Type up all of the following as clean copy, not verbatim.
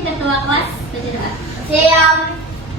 ketua kelas baca doa. Siap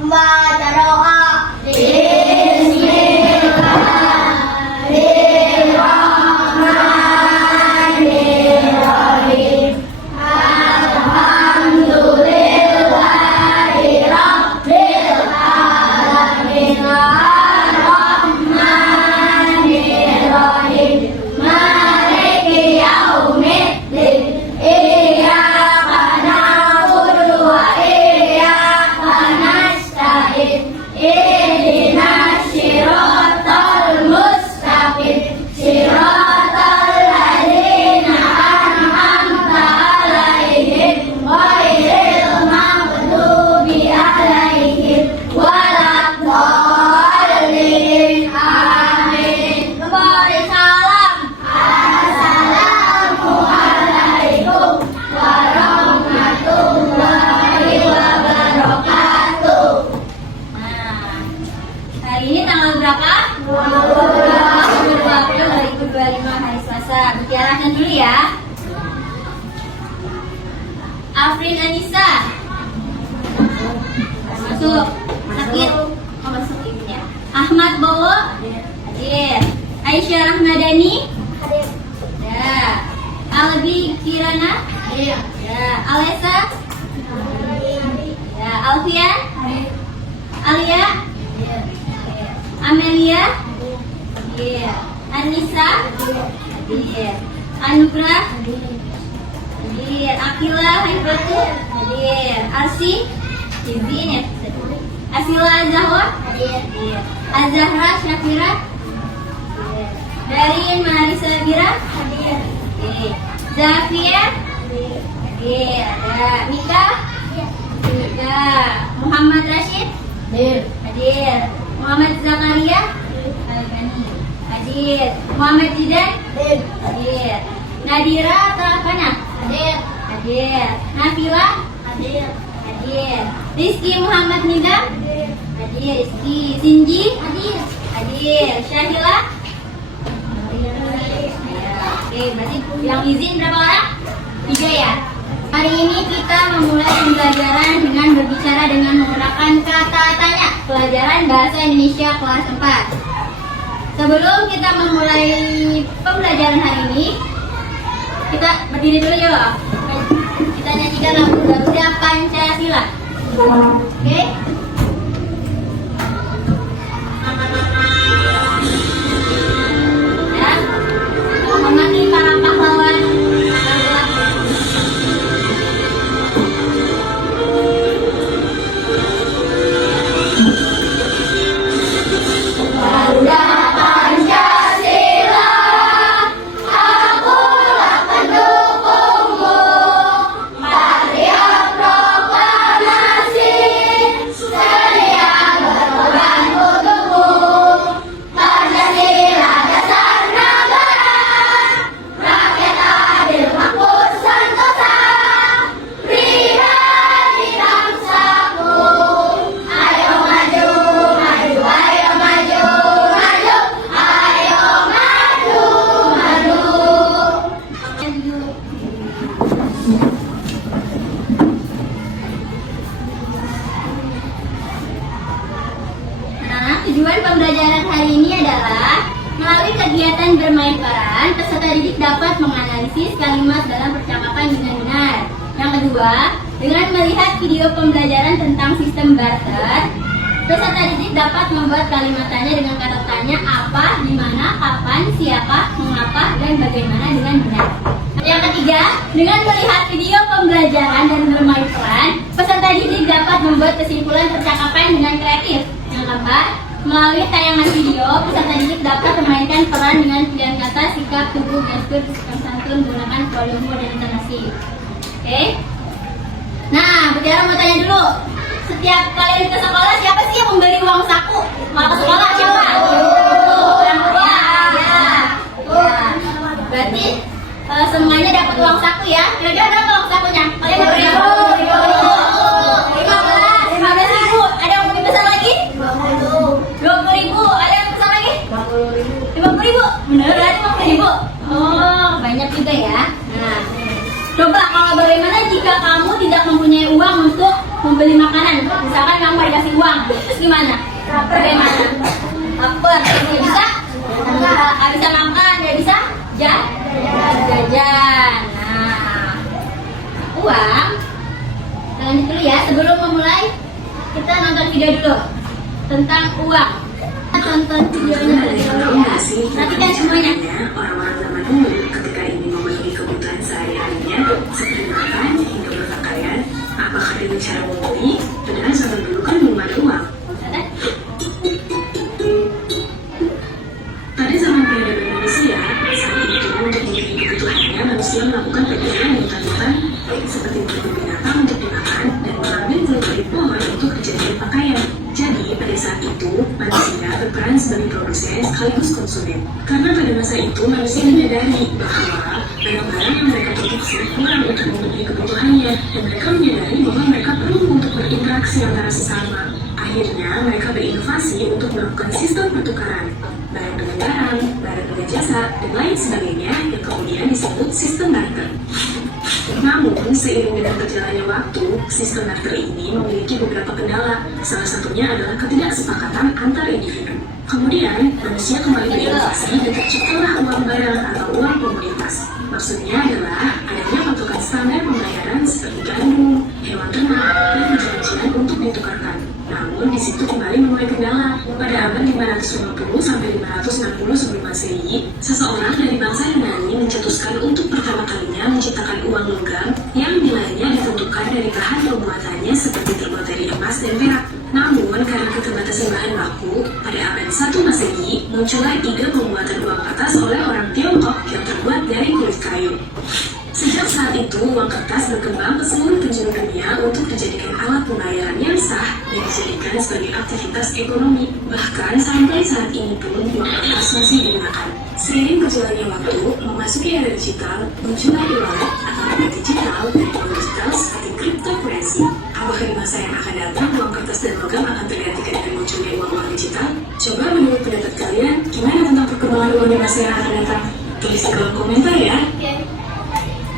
membaca doa. Bismillahirrahmanirrahim. Alhamdulillahi rabbil alamin. Arrahmanirrahim. Maliki yaumiddin. Iyyaka na'budu wa iyyaka nasta'in. Ihdinas siratal mustaqim. Siratal ladzina an'amta 'alaihim ghairil maghdubi 'alaihim waladdallin. Amin. Kembali salam. Assalamualaikum warahmatullahi wabarakatuh. Nah, hari ini tanggal berapa? 2025 hari Selasa. Bicara dulu ya. Afrin Anissa. Masuk. Sakit. Oh, masuk ibunya. Ahmad Bowo. Hadir. Aisyah Rahmadani. Hadir. Ya. Albi Kirana. Hadir. Ya. Alesa. Ya. Alfian. Alia. Amelia. Hadir. Anissa. Hadir. Anugrah. Hadir. Akila Haifatu. Hadir. Arsi. Izin ya. Asila Zahwa. Hadir. Azahra Syafira. Hadir. Darin Marisa Bira. Hadir. Hadir. Zafia. Hadir. Ada Mika. Mika. Muhammad Rashid. Hadir. Hadir. Muhammad Zakaria. Albani. Hadir. Muhammad Jidan. Hadir. Hadir. Nadira Trafana. Hadir. Hadir. Nafila. Hadir. Hadir. Rizky Muhammad Nida. Hadir. Hadir. Rizky. Sinji. Hadir. Hadir. Syahila. Ya, oke, berarti yang izin berapa orang? 3 ya. Hari ini kita memulai pembelajaran dengan berbicara dengan menggunakan kata tanya. Pelajaran Bahasa Indonesia kelas 4. Sebelum kita memulai pembelajaran hari ini, kita berdiri dulu ya. Kita nyanyikan lagu Garuda Pancasila. Oke? Ya. Menghormati para pahlawan. Garuda Pancasila, akulah pendukungmu. Maria proklamasi, sedia berkorban untukmu. Pancasila dasar negara, rakyat adil makmur sentosa. Pribadi bangsaku, ayo maju, maju, ayo maju, maju, ayo maju, maju. Nah, tujuan pembelajaran hari ini adalah melalui kegiatan bermain peran, peserta didik dapat menganalisis kalimat dalam percakapan dengan benar. Yang kedua, dengan melihat video pembelajaran tentang sistem barter, peserta didik dapat membuat kalimat tanya dengan kata tanya apa, di mana, kapan, siapa, mengapa, dan bagaimana dengan benar. Yang ketiga, dengan melihat video pembelajaran dan bermain peran, peserta didik dapat membuat kesimpulan percakapan dengan kreatif. Yang keempat, melalui tayangan video, peserta didik dapat memainkan peran dengan pilihan kata, sikap, tubuh, gestur, sikap santun, menggunakan volume dan intonasi. Oke? Nah, Mutiara mau tanya dulu. Setiap kalian ke sekolah, siapa sih yang membeli uang saku? Kalau ke sekolah siapa? Orang tua. Ya. Berarti semuanya dapat uang saku ya. Kira-kira berapa uang sakunya? Kalian mau berapa? 15.000. Ada yang lebih besar lagi? 20.000. Ada yang besar lagi? 50.000. Beneran 50.000? Oh, banyak juga ya. Nah, coba kalau bagaimana jika kamu tidak mempunyai uang membeli makanan. Misalkan kamu dikasih uang, terus gimana? Bagaimana? Lapar, nggak bisa? Nggak bisa makan, nggak bisa? Jajan. Nah, uang. Lanjut dulu ya. Sebelum memulai, kita nonton video dulu tentang uang. Kita tonton videonya dulu ya. Perhatikan semuanya. Orang-orang zaman dulu ketika ingin memenuhi kebutuhan sehari-harinya seperti makan hingga berpakaian, apakah dengan cara membeli? Padahal zaman dulu kan belum ada uang. Pada zaman peradaban manusia, saat itu untuk memenuhi kebutuhannya manusia melakukan perjalanan yang hutan-hutan seperti berburu binatang untuk dimakan dan mengambil kulit dari pohon untuk dijadikan pakaian. Jadi pada saat itu manusia berperan sebagai produsen sekaligus konsumen. Karena pada masa itu manusia menyadari bahwa barang-barang yang mereka produksi kurang untuk memenuhi kebutuhannya dan mereka menyadari bahwa mereka perlu untuk berinteraksi antara sesama. Akhirnya mereka berinovasi untuk melakukan sistem pertukaran barang dengan barang, barang dengan jasa, dan lain sebagainya yang kemudian disebut sistem barter. Namun, seiring dengan berjalannya waktu, sistem barter ini memiliki beberapa kendala. Salah satunya adalah ketidaksepakatan antar individu. Kemudian, manusia kembali berinovasi dan terciptalah uang barang atau uang komoditas. Maksudnya adalah adanya patokan standar pembayaran seperti gandum, hewan ternak, dan perjanjian untuk ditukarkan. Namun, di situ kembali menuai kendala. Pada abad 550 sampai 560 sebelum Masehi, seseorang dari bangsa Yunani mencetuskan untuk pertama kalinya menciptakan uang logam yang nilainya ditentukan dari bahan pembuatannya seperti terbuat dari emas dan perak. Namun, karena keterbatasan bahan baku, pada abad 1 Masehi muncullah ide pembuatan uang kertas oleh orang Tiongkok yang terbuat dari kulit kayu. Sejak saat itu, uang kertas berkembang ke seluruh penjuru dunia untuk dijadikan alat pembayaran yang sah dan dijadikan sebagai aktivitas ekonomi. Bahkan sampai saat ini pun uang kertas masih digunakan. Seiring berjalannya waktu, memasuki era digital, muncullah e-wallet atau uang digital dan uang digital seperti cryptocurrency. Apakah di masa yang akan datang uang kertas dan logam akan tergantikan dengan munculnya uang digital? Coba menurut pendapat kalian, gimana tentang perkembangan uang di masa yang akan datang? Tulis di kolom komentar ya.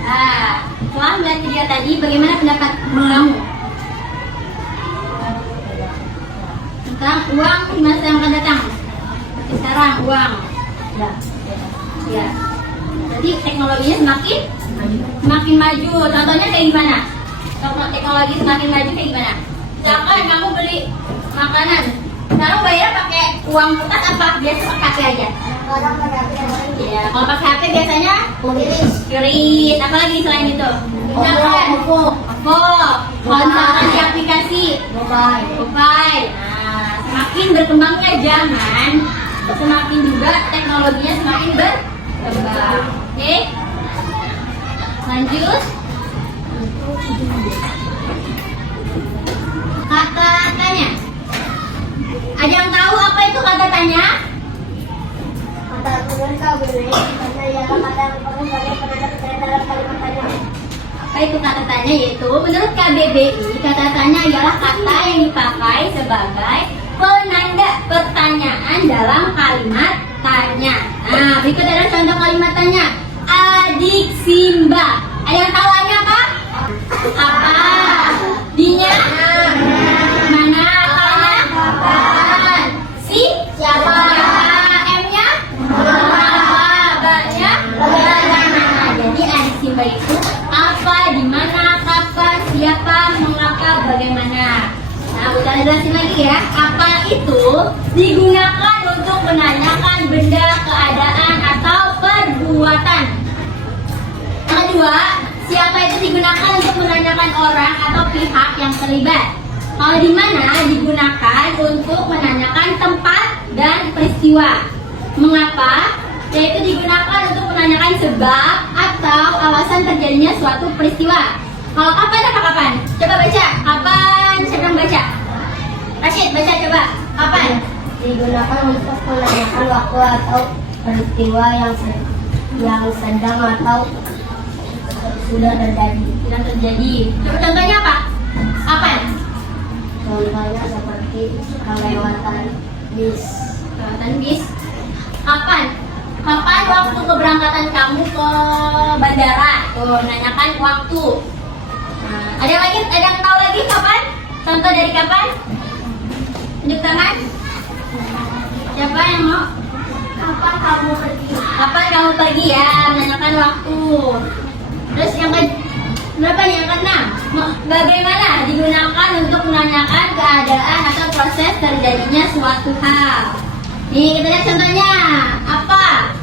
Nah, setelah melihat video tadi, bagaimana pendapat kamu tentang uang di masa yang akan datang? Seperti sekarang, uang. Ya. Jadi teknologinya semakin maju. Contohnya kayak gimana? Teknologi semakin maju kayak gimana? Misalkan kamu beli makanan, sekarang bayar pakai uang kertas apa? Biasa pakai HP aja. Ya, kalau pakai HP biasanya kris. Apalagi selain itu? Misalkan kalau misalkan di aplikasi mobile. Nah, semakin berkembangnya zaman, semakin juga teknologinya semakin berkembang. Oke? Lanjut. Kata tanya. Ada yang tahu apa itu kata tanya? Apa itu kata tanya? Yaitu menurut KBBI, kata tanya ialah kata yang dipakai sebagai penanda pertanyaan dalam kalimat tanya. Nah, berikut adalah contoh kalimat tanya. Adik Simba. Ada yang tahu A-nya apa? Apa? D-nya? Mana? A-nya? Kapan? Si? Siapa? M-nya? Apa? B-nya? Nah, jadi adik Simba itu apa, di mana, kapan, siapa, mengapa, bagaimana. Nah, kita jelasin lagi ya. Apa itu digunakan untuk menanyakan benda, keadaan, atau perbuatan. Yang kedua, siapa itu digunakan untuk menanyakan orang atau pihak yang terlibat. Kalau di mana digunakan untuk menanyakan tempat dan peristiwa. Mengapa? Yaitu digunakan untuk menanyakan sebab atau alasan terjadinya suatu peristiwa. Kalau kapan apa kapan? Coba baca. Kapan? Siapa yang baca? Rashid, baca coba. Kapan? Digunakan untuk menanyakan waktu atau peristiwa yang sedang atau sudah terjadi. Coba contohnya apa? Kapan? Contohnya seperti kelewatan bis. Kapan? Kapan waktu keberangkatan kamu ke bandara? Tuh, nanyakan waktu. Nah, ada yang tahu lagi kapan? Contoh dari kapan? Tunjuk tangan. Siapa yang mau? Kapan kamu pergi? Kapan kamu pergi ya? Menanyakan waktu. Terus yang berapa nih? Yang keenam. Bagaimana digunakan untuk menanyakan keadaan atau proses terjadinya suatu hal? Nih kita lihat contohnya. Apa?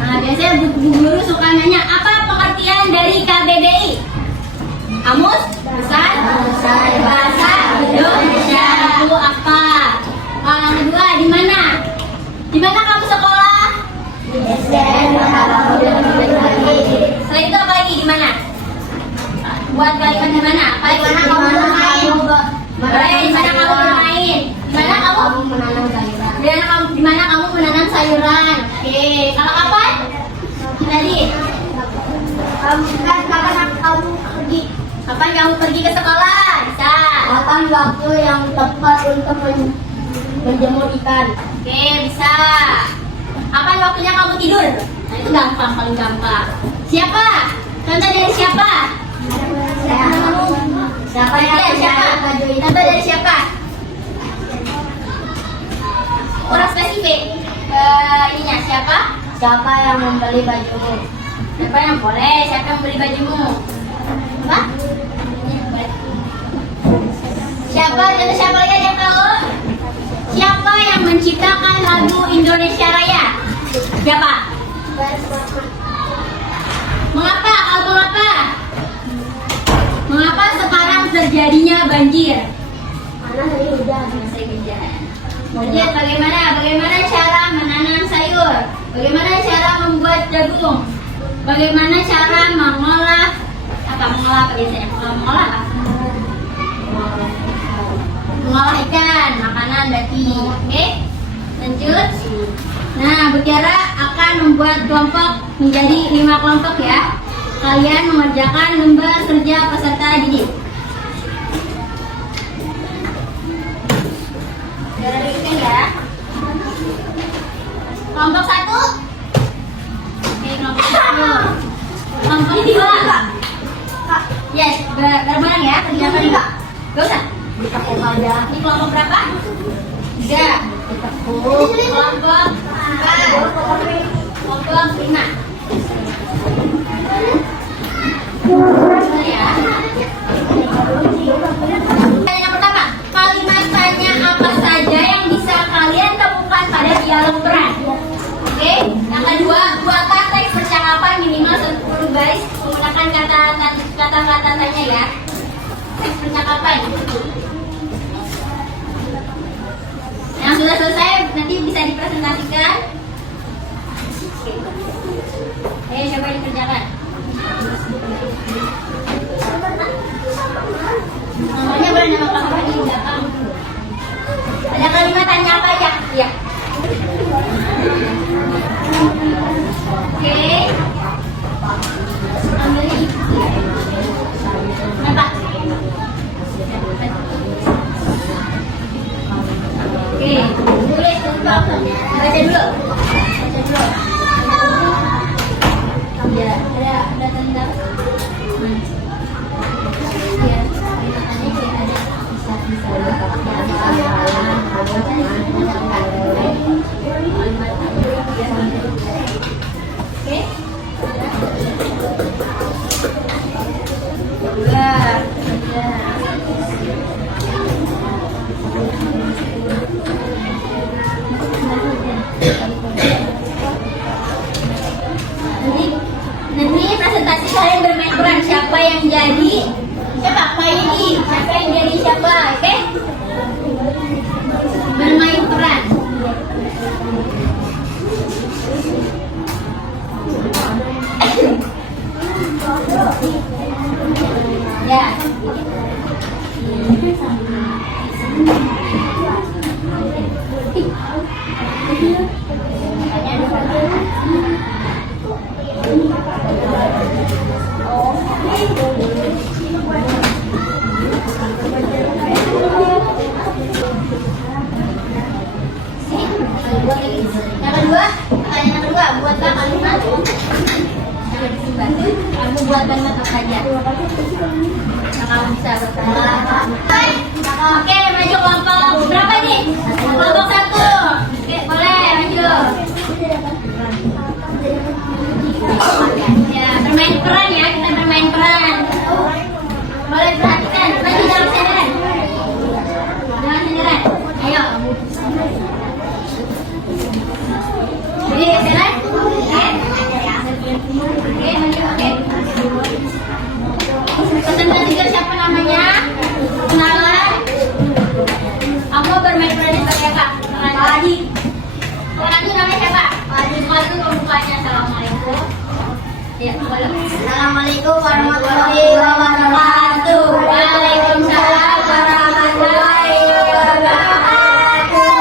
Nah biasanya guru suka nanya apa pengertian dari KBBI? Kamus Besar Bahasa Indonesia. Itu apa? Yang kedua di mana? Di mana kamu sekolah? Setelah itu apa lagi? Di mana? Buat kalimat di mana? Kalimat kamu bermain. Di mana kamu bermain? Di mana kamu menanam sayuran? Di mana kamu menanam sayuran? Oke. Kalau kapan? Tadi. Kapan kamu pergi? Kapan kamu pergi ke sekolah? Bisa. Kapan waktu yang tepat untuk menjemur ikan? Oke, bisa. Kapan waktunya kamu tidur? Nah, itu gampang, paling gampang. Siapa? Contoh dari siapa? Siapa yang Siapa? Contoh dari siapa? Kurang spesifik. Ininya siapa? Siapa yang membeli bajumu? Siapa yang boleh? Siapa yang beli bajumu? Apa? Siapa? Contoh siapa lagi yang tahu? Siapa yang menciptakan lagu Indonesia Raya? Siapa? Mengapa? Kalau mengapa? Mengapa sekarang terjadinya banjir? Mana hari hujan? Masih hujan. Kemudian bagaimana cara menanam sayur? Bagaimana cara membuat jagung? Bagaimana cara mengolah apa biasanya? Mengolah apa? Mengolah ikan, makanan berarti. Oke? Lanjut. Nah, Mutiara akan membuat kelompok menjadi 5 kelompok ya. Kalian mengerjakan lembar kerja peserta didik. Mutiara bikin ya. Kelompok 1. Oke, kelompok 1. Kelompok 2. Yes, bareng-bareng ya. Kerjakan enggak? Gak usah. Ini kelompok berapa? 3. Kelompok 4. Kelompok 5. Ya. Yang pertama, kalimat tanya apa saja yang bisa kalian temukan pada dialog peran. Oke. Yang kedua, buatlah teks percakapan minimal 10 baris menggunakan kata-kata tanya ya. Teks percakapan. Yang sudah selesai nanti bisa dipresentasikan. Coba dikerjakan. Namanya boleh nama kamu di belakang. Ada kalimat tanya apa aja? Ya. Oke. Ambil ini. Kenapa? Oke, tulis contoh. Baca dulu. Ya, ada tanda. Ya, tadi ada bisa. Oke. Nanti presentasi kalian bermain peran. Siapa yang jadi siapa? Kaini. Siapa yang jadi siapa? Oke? Bermain peran. Ya. Yang kedua, buatlah kalimat. Kamu buat kalimat apa saja. Yang kamu bisa berkata. Oke, maju kelompok berapa nih? Kelompok 1. Oke, boleh maju. Ya, bermain peran ya, kita bermain peran. Boleh perhatikan, maju dalam senderan. Dalam senderan, ayo. Jadi senderan, oke, maju, oke. Peserta 3 siapa namanya? Kenalan. Aku bermain peran sebagai apa? Pak Adi. Pak Adi namanya siapa? Pak Adi. Itu pembukanya. Assalamualaikum. Ya, Assalamualaikum warahmatullahi wabarakatuh. Waalaikumsalam warahmatullahi wabarakatuh.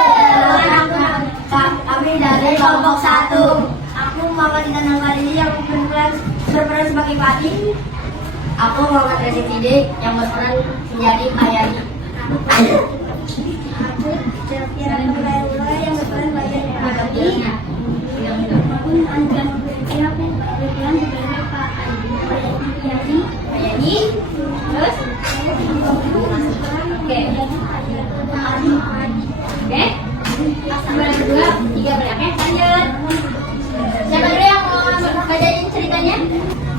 Kami dari kelompok 1. Aku Muhammad Intan Al-Faridi yang berperan sebagai Pak Adi. Aku Muhammad Rashid Sidik yang berperan menjadi Ayani. Aku Syafira Nurullah yang berperan sebagai Adi. Aku Anjam yang berperan sebagai Pak Ayani. Ayani. Terus? Oke. Oke. Sampai berdua, 3 boleh. Oke, lanjut. Siapa dulu yang mau bacain ceritanya?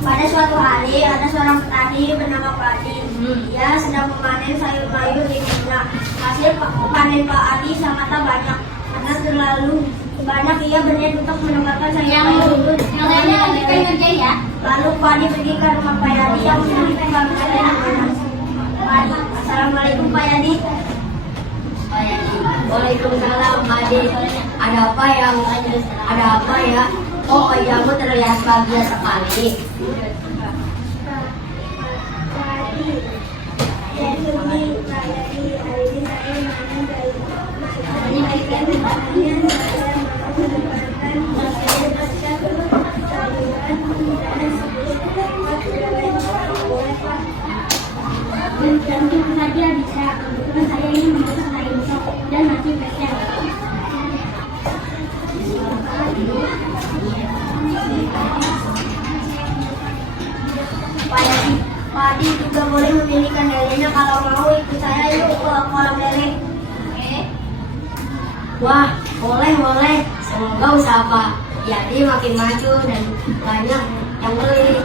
Pada suatu hari ada seorang petani bernama Pak Adi. Dia sedang memanen sayur-mayur di kebunnya. Hasil panen Pak Adi sangatlah banyak. Karena terlalu banyak, ia berniat untuk menukarkan sayur-mayur. Yang lainnya lanjutkan ngerjain ya. Lalu Pak Adi pergi ke rumah Pak Adi yang memiliki bangunan yang panas. Pak Adi, Assalamualaikum Pak Adi. Pak Adi. Waalaikumsalam Pak Adi. Ada apa ya? Oh, wajahmu terlihat bahagia sekali. Dan tentu saja bisa, kebetulan saya ini memasak sayur sop dan nasi pecel. Pak Adi juga boleh memilih kendalinya. Kalau mau ikut saya yuk ke kolam lele. Wah, boleh. Semoga usaha Pak Adi makin maju dan banyak yang beli.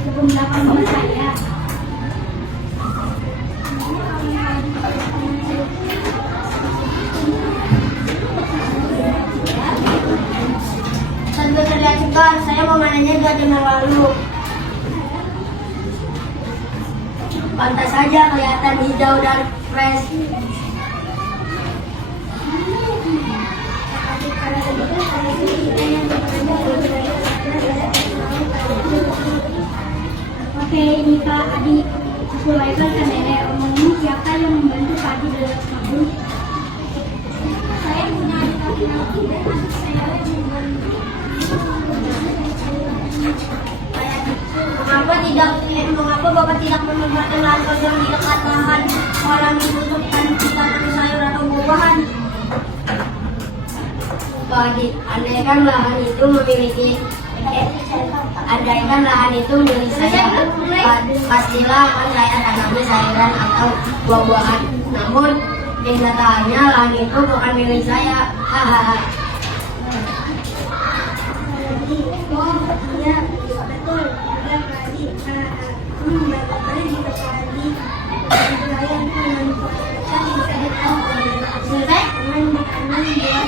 Sebelum 18 saya. Sambil terlihat segar, saya memanennya 2 jam yang lalu. Pantas saja kelihatan hijau dan fresh. Oke, ini Pak Adi. Sesuai kan nenek omong ini, siapa yang membantu Pak Adi dalam kebun? Saya punya adik-adik dan anak saya mengapa Bapak tidak menempatkan lahan kosong di dekat lahan kolam untuk tanam sayur atau buah-buahan? Pak Adi, andaikan lahan itu milik saya, pastilah akan saya tanami sayuran atau buah-buahan. Namun kenyataannya lahan itu bukan milik saya. Hahaha. Oh iya, betul. Ya Pak Adi, aku membantu jika Pak Adi saya memanfaatkan kesehatan Selesai? dengan makanan buah.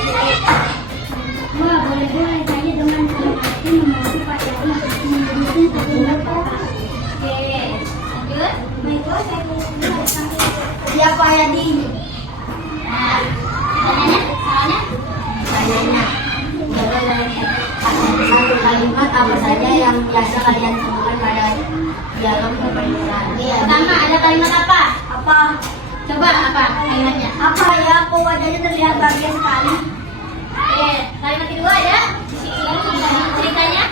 Wah, boleh-boleh saya dengan senang hati membantu Pak Adi memberikan kebun Bapak. Oke, lanjut. Baiklah, saya ya Pak Adi. Nah, salahnya? Sayangnya, coba dari satu kalimat apa saja yang biasa kalian temukan pada dialog perpisahan. Pertama, ada kalimat apa? Apa? Coba apa kalimatnya? Apa ya? Kok wajahnya terlihat bahagia sekali? Oke, kalimat kedua ada ceritanya.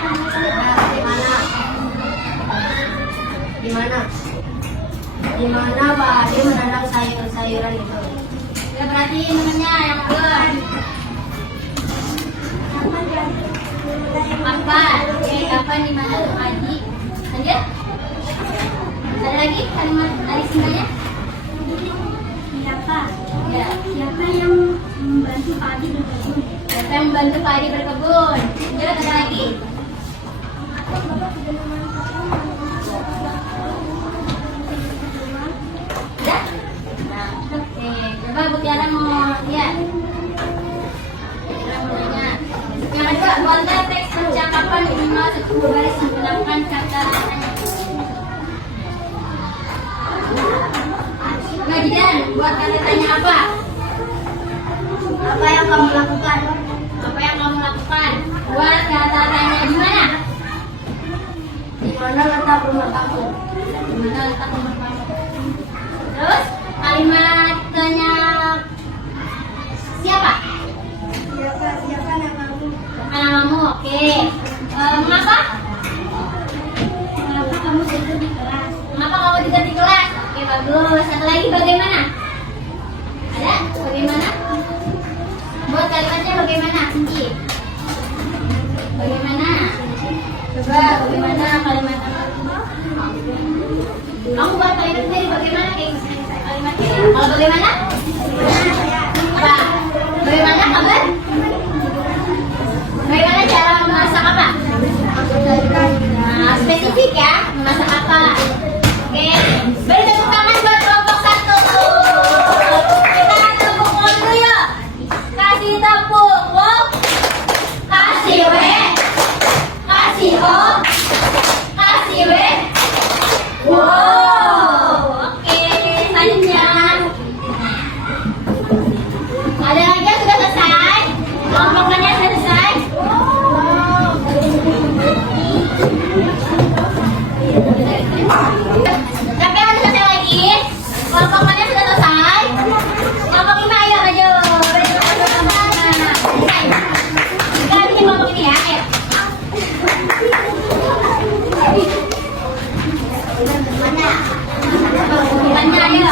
Di mana Pak Adi menanam sayur-sayuran itu? Ya, perhatiin temennya yang kedua. kapan. Oke, kapan di mana tuh Adi? Lanjut. Ada lagi kalimat dari singkatnya? Siapa? Ya. Siapa yang membantu Pak Adi berkebun? Siapa yang membantu Pak Adi berkebun? Lanjut, ada lagi? Udah? Nah, oke. Coba Bu Tiara mau lihat. Tiara mau nanya. Yang kedua, buatlah teks percakapan minimal 10 baris menggunakan kata tanya. Majidan, buat kata tanya apa? Apa yang kamu lakukan? Apa yang kamu lakukan? Buat kata tanya di mana? Di mana letak rumah kamu? Di mana letak rumah kamu? Terus kalimat tanya siapa? Siapa namamu? Namamu, oke. Mengapa? Mengapa kamu tidur di kelas? Mengapa kamu tidur di kelas? Oke, bagus. Satu lagi bagaimana? Ada? Bagaimana? Buat kalimatnya bagaimana? Kunci. Bagaimana? Coba bagaimana kalimat kamu buat kalimat sendiri bagaimana kayak kalimatnya? Kalau bagaimana? Apa? Bagaimana kabar? Bagaimana cara memasak apa? Nah, spesifik ya, memasak apa? Oke, beri tepuk tangan buat kelompok 1. Kita tepuk dulu yuk. Kasih tepuk, wow. Kasih W, kasih O, kasih W. Wow, oke, selanjutnya. Ada lagi yang sudah selesai? Kelompokannya sudah selesai? Tapi yang sudah selesai lagi? Kelompokannya sudah selesai? Kelompok 5 ayo maju. Kita bikin kelompok ini ya, ayo. Bukannya ayo.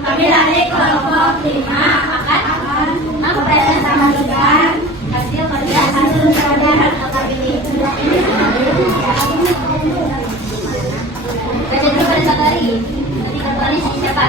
Kami dari kelompok 5 akan mempresentasikan hasil kerja saudara akademik. Baca dulu pada satu hari. Nanti ketuanya siapa?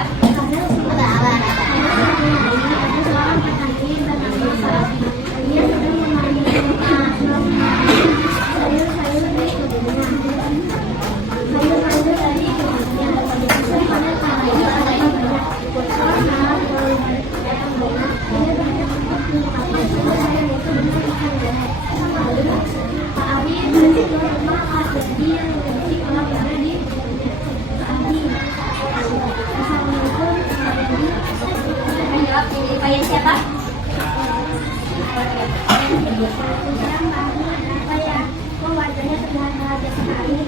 Menjawab jadi payah siapa? Wajahnya sederhana aja sekali.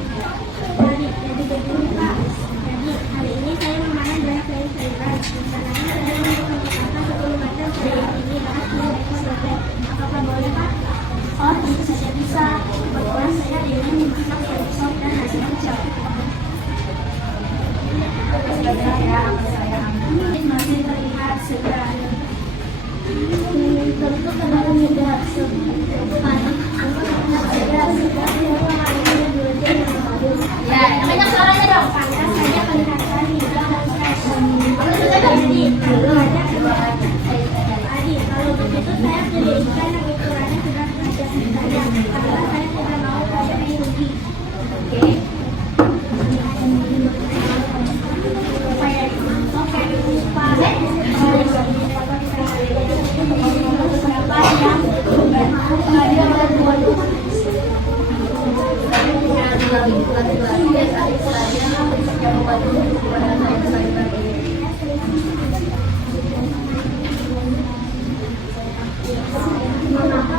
Jadi begini Pak. Jadi hari ini saya memanen banyak sayur-sayuran. Rencananya saya membutuhkan 10 meter sayur ini bahas 10 ekor bebek. Apakah boleh Pak? Oh, tentu saja bisa. Kebetulan saya ingin memasak sayur sop dan nasi hijau. Masih terlihat segar. Tentu terlalu mudah. Ya, banyak suaranya dong. Pantas saja kelihatan hijau dan fresh. Adi, kalau begitu saya pilih ikan yang ukurannya sudah sengaja saya. Karena saya tidak mau kayak rugi. Oke. Oke, lupa. Terima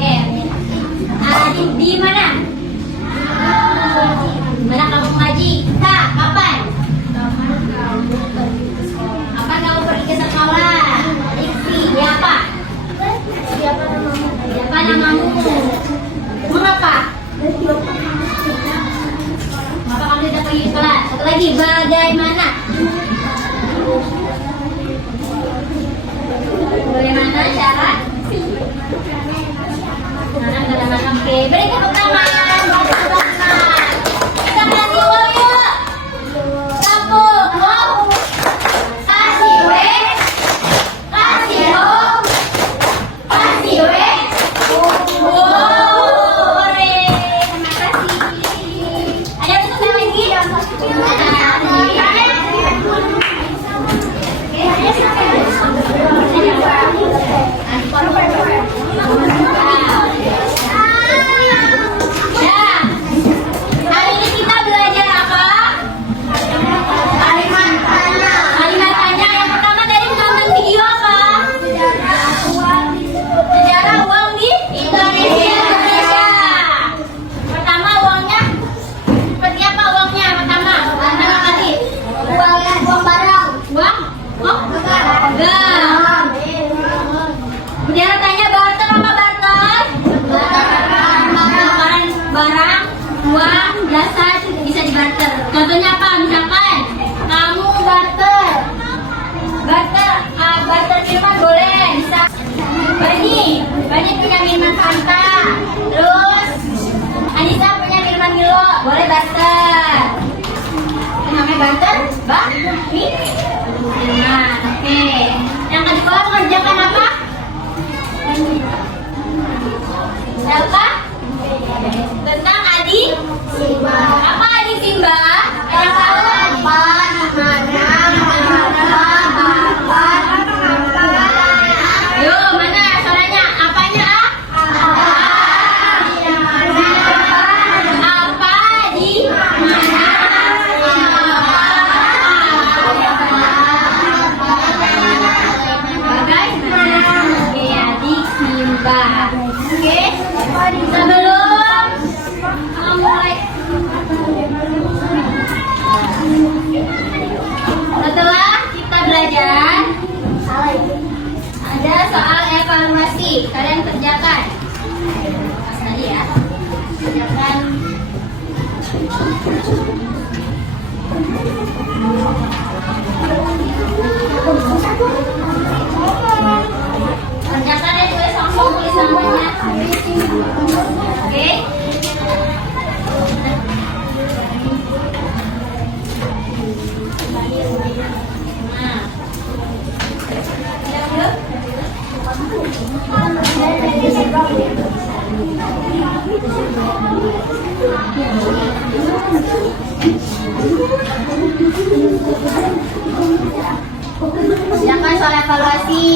Oke. Di mana? Mana kamu ngaji? Kak, kapan? Kapan kamu pergi ke sekolah? Diksi, siapa? Siapa namamu? Mengapa? Mengapa kamu tidak pergi ke kelas? Satu lagi, bagaimana? Bagaimana cara? Oke, beri tepuk tangan. Kita kasih wow yuk. Satu, wow. Kasih we. Kasih ho. Kasih we. Wow, terima kasih. Ada tepuk tangan lagi? Hari ini kita belajar apa? Kalimat tanya. Yang pertama dari menonton video apa? Sejarah uang di Indonesia. Pertama uangnya seperti apa uangnya? Pertama kali. Uang barang. Uang? Oh? Enggak. Sejarah tanya barter apa barter? Tukaran barang, uang, jasa itu bisa dibarter. Contohnya apa? Misalkan kamu barter minuman boleh, bisa. Bani punya minuman Fanta, terus Anissa punya minuman Milo, boleh barter. Itu namanya barter, minuman. Oke. Yang kedua mengerjakan apa? Apa? Tentang adik Simba. Apa adik Simba? Yang tahu? Apa? Ayo, mana suaranya? Apanya? Apa di mana? Bagaimana? Oke, adik Simba. Oke, sebelum mulai. Setelah kita belajar, ada soal evaluasi. Kalian kerjakan. Pas tadi ya. Kerjakan. Kerjakan ya, tulis langsung tulis namanya. Oke. Nah. Silakan soal evaluasi.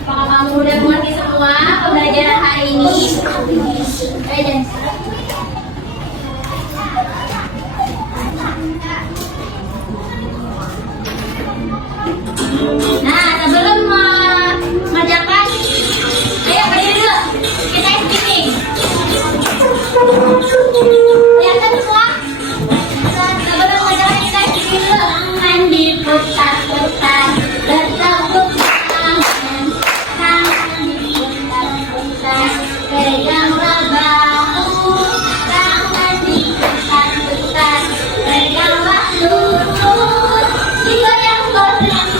Apakah kamu udah mengerti semua pembelajaran hari ini? Nah, sebelum mengerjakan, ayo berdiri dulu. Kita speaking. Kelihatan semua? Sebelum mengerjakan kita speaking dulu. Tangan diputar-putar, bertepuk tangan. Tangan diputar-putar, peganglah bahu. Tangan diputar-putar, peganglah lutut. Digoyang-goyang.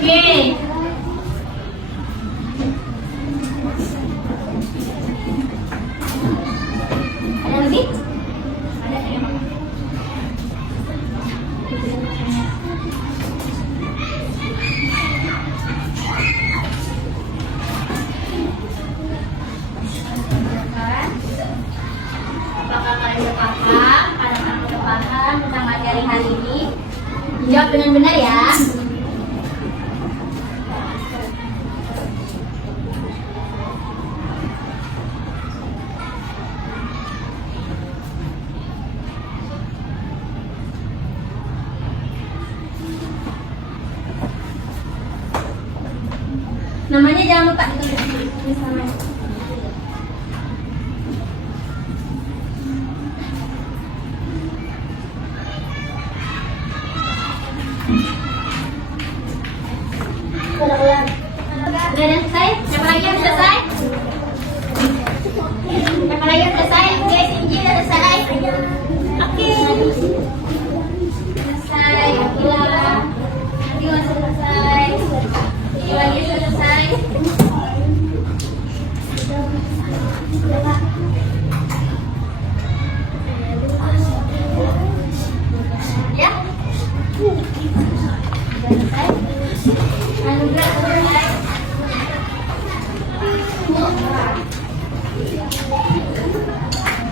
Oke. Ada lagi? Ada ya? Apakah kalian sudah paham? Karena kamu sudah paham tentang materi hari ini, jawab dengan benar ya. Namanya jangan lupa ditulis namanya. Udah selesai? Siapa lagi yang selesai? Siapa lagi yang selesai? Oke, Sinji udah selesai. Oke. Selesai. Gila. Nanti masih selesai. Ini lagi selesai. Ya. Udah selesai. Anugerah selesai.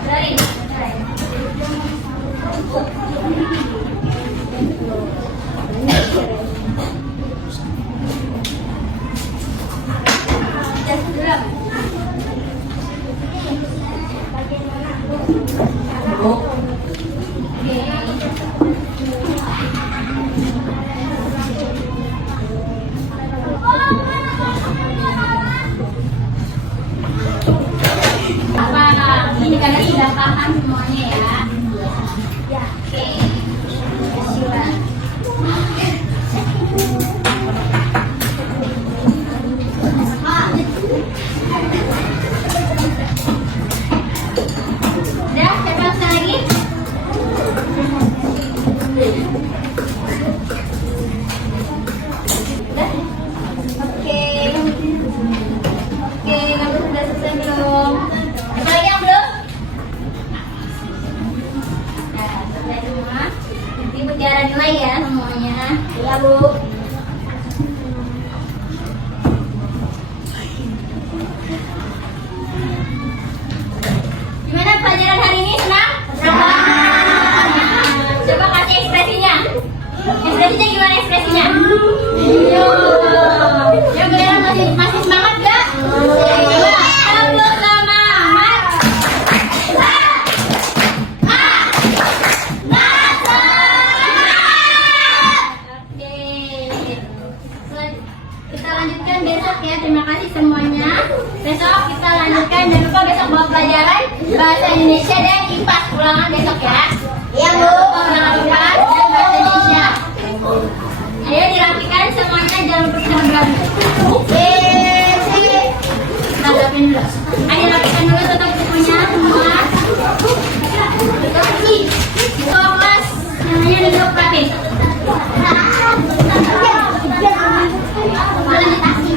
Dari. Ini kalian sudah paham semuanya ya? Ya. Oke. Sila. Udah, siapa lagi? Udah? Oke. Oke, kamu sudah selesai belum? Ada lagi yang belum? Nah, selesai semua. Ibu tiara nilai ya semuanya. Iya, Bu. Gimana pelajaran hari ini? Senang? Coba kasih ekspresinya. Ekspresinya gimana ekspresinya? Ya, kalian masih semangat gak? Coba, halo semangat. Oke. Kita lanjutkan besok ya. Terima kasih semuanya. Besok kita lanjutkan. Jangan lupa besok bawa pelajaran bahasa Indonesia dan IPA ulangan besok ya. Iya, Bu. Ulangan IPA dan bahasa Indonesia. Ayo dirapikan semuanya, jangan lupa bergerak. Nah, rapin dulu. Ayo rapikan dulu tutup bukunya semua. Kelas namanya duduk rapi. Boleh dikasih.